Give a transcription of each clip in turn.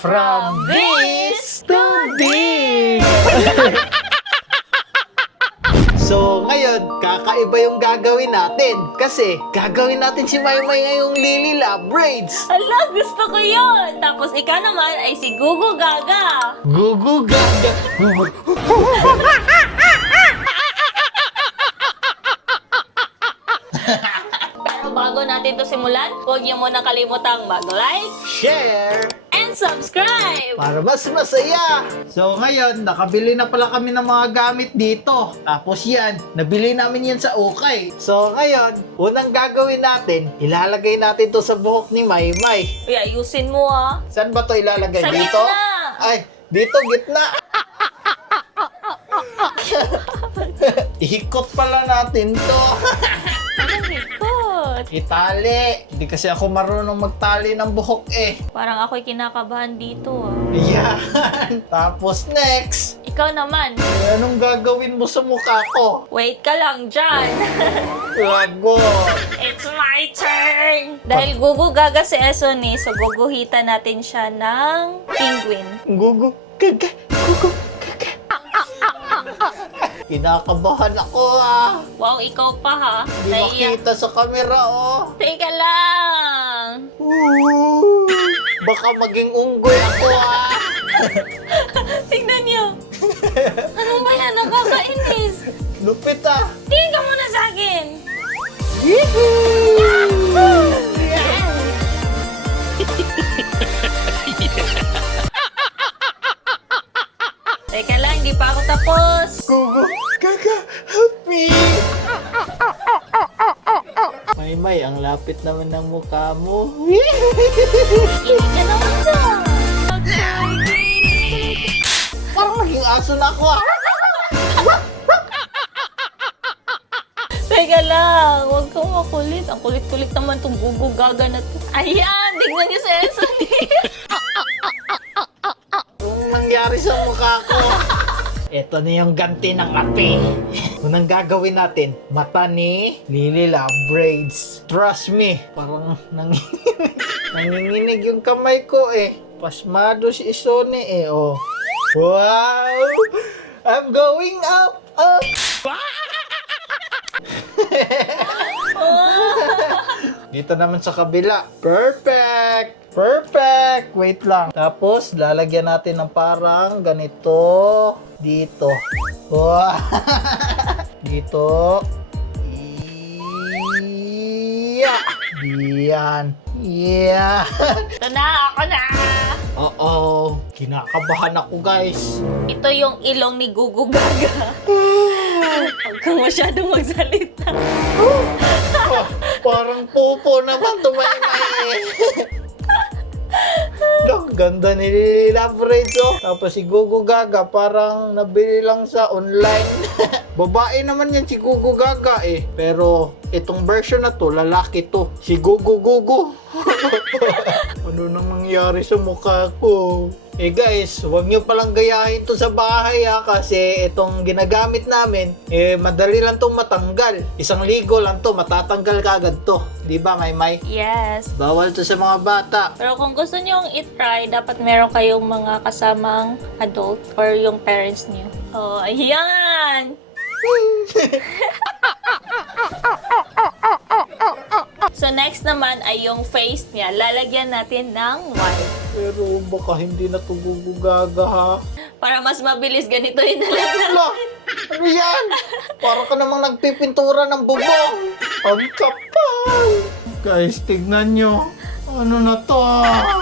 From this to this! So, ngayon, kakaiba yung gagawin natin. Kasi, gagawin natin si Maymay ngayong Lily Love Braids. Ala, gusto ko yun! Tapos ikaw naman ay si Gugu Gaga. Gugu gaga. Pero bago natin to simulan, huwag niyo muna kalimutang mag-like Share! and subscribe! Para mas masaya. So ngayon, nakabili na pala kami ng mga gamit dito. Tapos yan, nabili namin yan sa ukay. So ngayon, unang gagawin natin, ilalagay natin to sa buhok ni Maymay. Uy, ayusin mo ah. Saan ba to ilalagay? Sa Dito? gitna. Ay, dito, gitna. Ihikot pala natin to. Anong hikot? Itali. Hindi kasi ako marunong magtali ng buhok eh. Parang ako'y kinakabahan dito ah. Yan. Tapos next, Ikaw naman. anong gagawin mo sa mukha ko? Wait ka lang dyan. Lago. It's my turn! Dahil Gugu Gaga si Eson eh, so guguhitan natin siya ng penguin. Gugu. Gaga. Gugu. Gaga. Kinakabahan ako ah. Wow, ikaw pa ha. Hindi makita sa camera oh. Teka lang. Ooh. Baka maging unggoy ako ah. Tignan niyo. Ano ba yan? Nakakainis. Lupit ah. Tingin ka muna sa akin. Teka lang, di pa ako tapos. Gugu. Gaga. Help me. Maymay, ang lapit naman ng mukha mo. Kinig ka naman dyan. Parang naging aso na ako ah. Teka lang, huwag kang makulit. Ang kulit-kulit naman itong Gugu Gaga na to. Ayan, tignan niyo si Eson. Anong nangyari sa mukha ko? Ito na yung ganti ng api. Unang gagawin natin, mata ni Lily Love Braids. Trust me, parang nanginginig yung kamay ko eh. Pasmado si Isone eh, oh. Wow! I'm going up, up! Dito naman sa kabila. Perfect! Perfect! Wait lang. Tapos, lalagyan natin ng parang ganito. Dito. Wow! Dito. Yeah! Diyan. Yeah! Ito na, ako na. Oo. Kinakabahan ako, guys. Ito yung ilong ni Gugu Gaga. Huwag kang masyadong magsalita. Parang popo naman tumaymay eh. Ang ganda ni Lily Love Braids oh. Tapos si Gugu Gaga parang nabili lang sa online. Babae naman yan si Gugu Gaga eh. Pero itong version na to, lalaki to. Si Gugu Gugu. Ano nang nangyari sa mukha ko? Eh guys, huwag nyo palang gayahin to sa bahay ha, kasi itong ginagamit namin, eh madali lang tong matanggal. Isang ligo lang to, matatanggal kagad to. Di ba, Maymay? Yes. Bawal to sa mga bata. Pero kung gusto nyo i-try, dapat meron kayong mga kasamang adult or yung parents niyo. Oh, ayan! So next naman ay yung face niya. Lalagyan natin ng white. Pero baka hindi na to gugugaga ha. Para mas mabilis ganito yung nalang. Ala! Ano yan? Para ka namang nagpipintura ng bubong. Ang kapal! Guys, tignan nyo. Ano na to ah?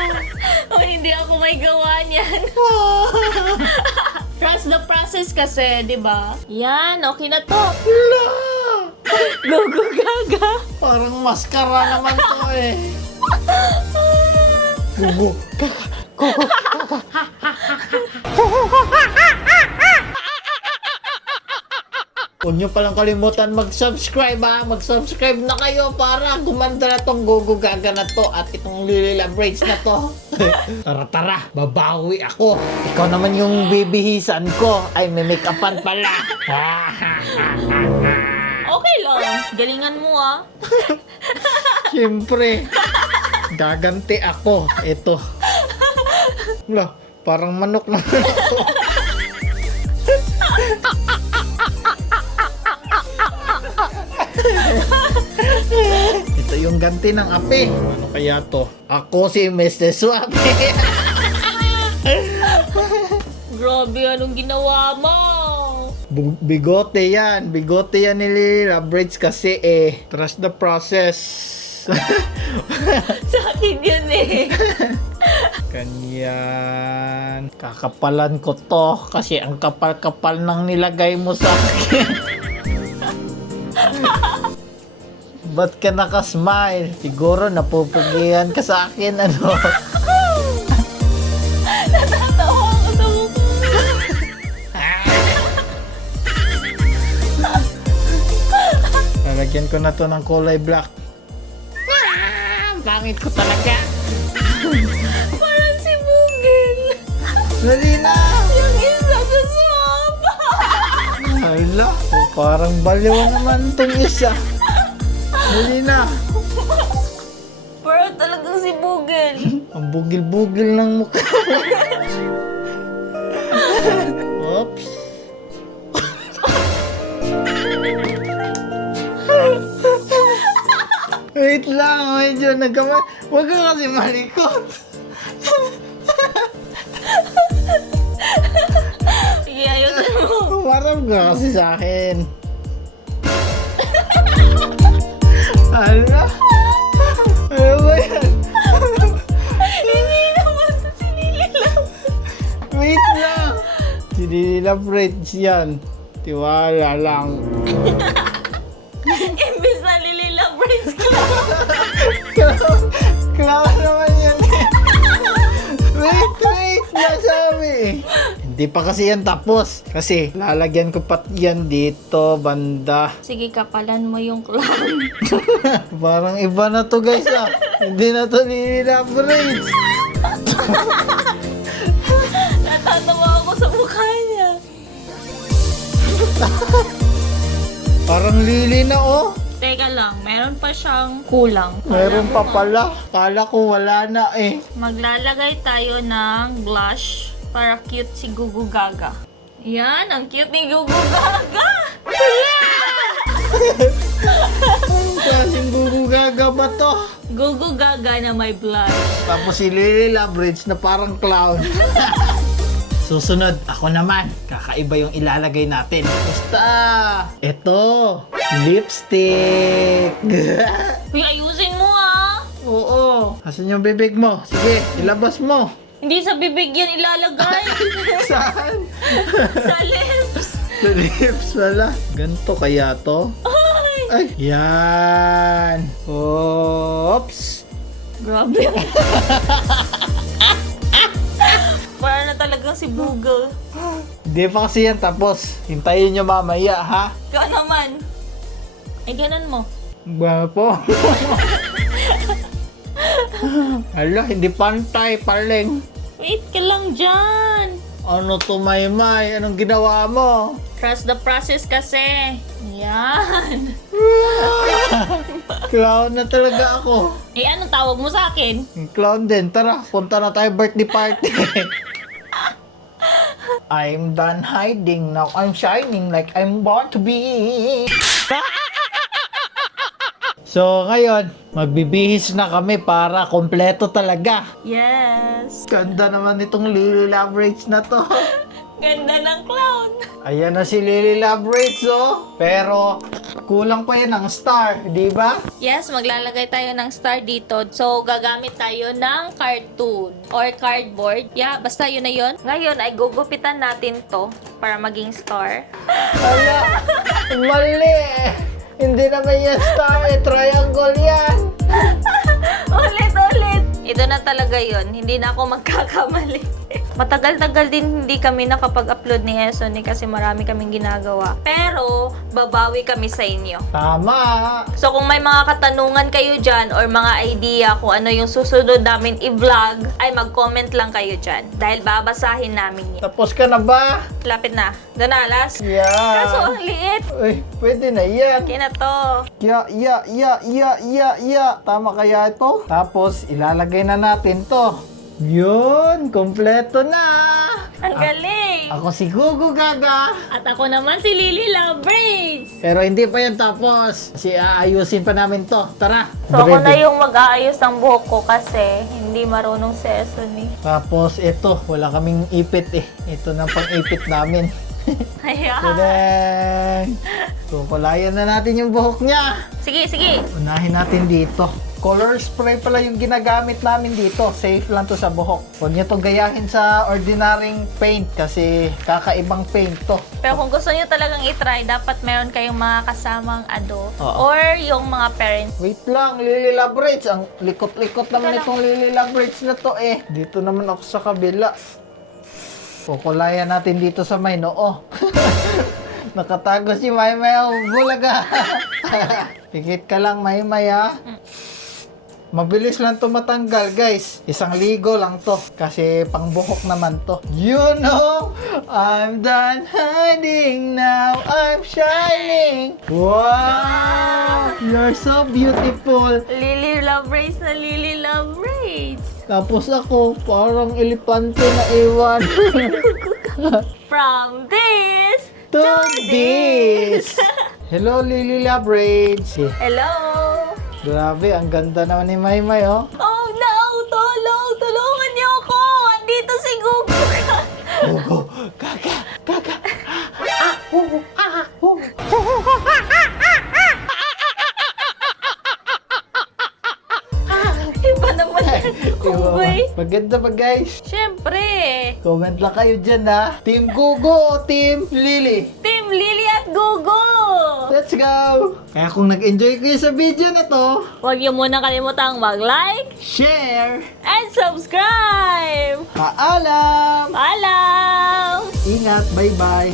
Oh, hindi ako may gawa niyan. Trust the process kasi, di ba? Yan, okay na to. Ala! Gugu Gaga. Parang maskara naman to eh. Gugu. Huwag nyo palang kalimutan mag-subscribe ha. Mag-subscribe na kayo para gumanda na tong Gugu Gaga na to at itong Lily Love Braids na to. Tara, babawi ako. Ikaw naman yung bibihisan ko. Ay, may make-upan pala. Okay lang. Galingan mo ah. Siyempre, gaganti ako. Ito. Wala, parang manok naman ako. Ito yung ganti ng api. Ano kaya to? Ako si Mr. Swabe. Grabe, anong ginawa mo? Bigote yan. Bigote yan ni Lila Braids kasi trust the process. Sa akin yun eh. Kanyan. Kakapalan ko to kasi ang kapal-kapal ng nilagay mo sa akin. Ba't ka nakasmile? Siguro napupugihan ka sa akin, ano? Natatawa ako sa mukha. Lalagyan ko na to ng kulay black. Pangit ko talaga. Parang si Bugil. Dali na! Yung isa sa swamp. Hala, parang baliw naman itong isa. Dali na. Parang talagang si Bugil. Ang bugil-bugil ng mukha. Oops. Wait lang, medyo nagkamay. Huwag ka kasi malikot. Sige, ayusin mo. Umarap ka kasi sa akin. Hala? Ano ba yan? Hindi naman sa sinililang. Wait lang. Hindi nila friends yan. Tiwala lang. Imbis na lililang brains ko. Clown naman yan. Wait. Nasabi. Hindi pa kasi yan tapos. Kasi lalagyan ko pa yan dito, banda. Sige, kapalan mo yung clown. Parang iba na to guys ah. Hindi na to nililabrate. Natatawa ako sa mukha niya. Parang lili na oh. Teka lang, meron pa siyang kulang. Meron pa pala. Kala ko wala na eh. Maglalagay tayo ng blush para cute si Gugu Gaga. Yan, ang cute ni Gugu Gaga! Anong klaseng gugugaga ba to? Gugu Gaga na may blush. Tapos si Lily Labridge na parang clown. Susunod, ako naman. Kakaiba yung ilalagay natin. Basta, ito, lipstick. Uy, ayusin mo ah! Oo. Asan yung bibig mo? Sige, ilabas mo. Hindi sa bibig yan ilalagay. Saan? Sa lips. Sa lips, wala. Ganto kaya to? Ay! Ay, yan. Oops. Grabe. Para na talagang si Google. Hindi pa kasi yan tapos. Hintayin nyo mamaya, ha? Ikaw naman. Ay, ganun mo. Gwapo. Hala, hindi pantay, paleng. Wait ka lang dyan. Ano to, Maymay? Anong ginawa mo? Trust the process kasi. Yan. Clown na talaga ako. Eh, anong tawag mo sa akin? Clown din. Tara, punta na tayo birthday party. I'm done hiding. Now I'm shining like I'm born to be. So, ngayon, magbibihis na kami para kompleto talaga. Yes. Ganda naman itong Lily Labridge na to. Ganda ng clown. Ayan na si Lily Labridge, oh. Pero, kulang pa yan ng star, di ba? Yes, maglalagay tayo ng star dito. So, gagamit tayo ng cartoon or cardboard. Yeah, basta yun na yun. Ngayon ay gugupitan natin to para maging star. Ala, mali. Hindi naman yan star, triangle yan. Ulit. Ito na talaga yun. Hindi na ako magkakamali. Matagal-tagal din hindi kami nakapag-upload ni Eson kasi marami kaming ginagawa. Pero, babawi kami sa inyo. Tama. So, kung may mga katanungan kayo dyan or mga idea kung ano yung susunod namin i-vlog, ay mag-comment lang kayo dyan. Dahil babasahin namin yun. Tapos ka na ba? Lapit na. Doon na, last. Yeah. Kaso, ang liit. Uy, pwede na yan. Kaya na to. Ya. Tama kaya ito? Tapos, ilalagay na natin to. Yun, kompleto na. Ang galing! Ako si Gugu Gaga. At ako naman si Lily Love Braids! Pero hindi pa yan tapos. Kasi aayusin pa namin to. Tara. So ako na ready. yung mag-aayos ng buhok ko kasi hindi marunong si Esony. Tapos ito, wala kaming ipit eh. Ito na pang-ipit namin. Ayan. Tadang! Kukulayan na natin yung buhok niya. Sige, sige. Unahin natin dito. Color spray pala yung ginagamit namin dito. Safe lang to sa buhok. Huwag niyo to gayahin sa ordinaryong paint kasi kakaibang paint to. Pero kung gusto niyo talagang itry, dapat meron kayong mga kasamang adult Oo. or yung mga parents. Wait lang, Lily Love Braids. Ang likot-likot naman Teka lang. itong Lily Love Braids na to eh. Dito naman ako sa kabila. Kukulayan natin dito sa may noo. Nakatago si Maymay. Oh, bulaga. Pikit ka lang, Maymay ha. Mabilis lang to matanggal, guys. Isang ligo lang to. Kasi pangbuhok naman to. You know, I'm done hiding now. I'm shining. Wow! You're so beautiful. Lily Love Braids na Lily Love Braids. Tapos ako, parang elepante na iwan. From this To this. Hello, Lily Love Braids. Hello! Grabe, ang ganda naman ni Maymay, oh. Oh no! Tulong! Tulungan niyo ako! Andito si Gugu! Gugu, gaga, gaga. Iba naman yan, Gugoy. Maganda ba, guys? Siyempre! Comment lang kayo dyan, ha? Team Gugu o Team Lily? Team Lily at Gugu! Let's go! Kaya kung nag-enjoy kayo sa video na to, Huwag niyo muna kalimutang mag-like share, and subscribe! paalam! Paalam! Ingat, bye-bye!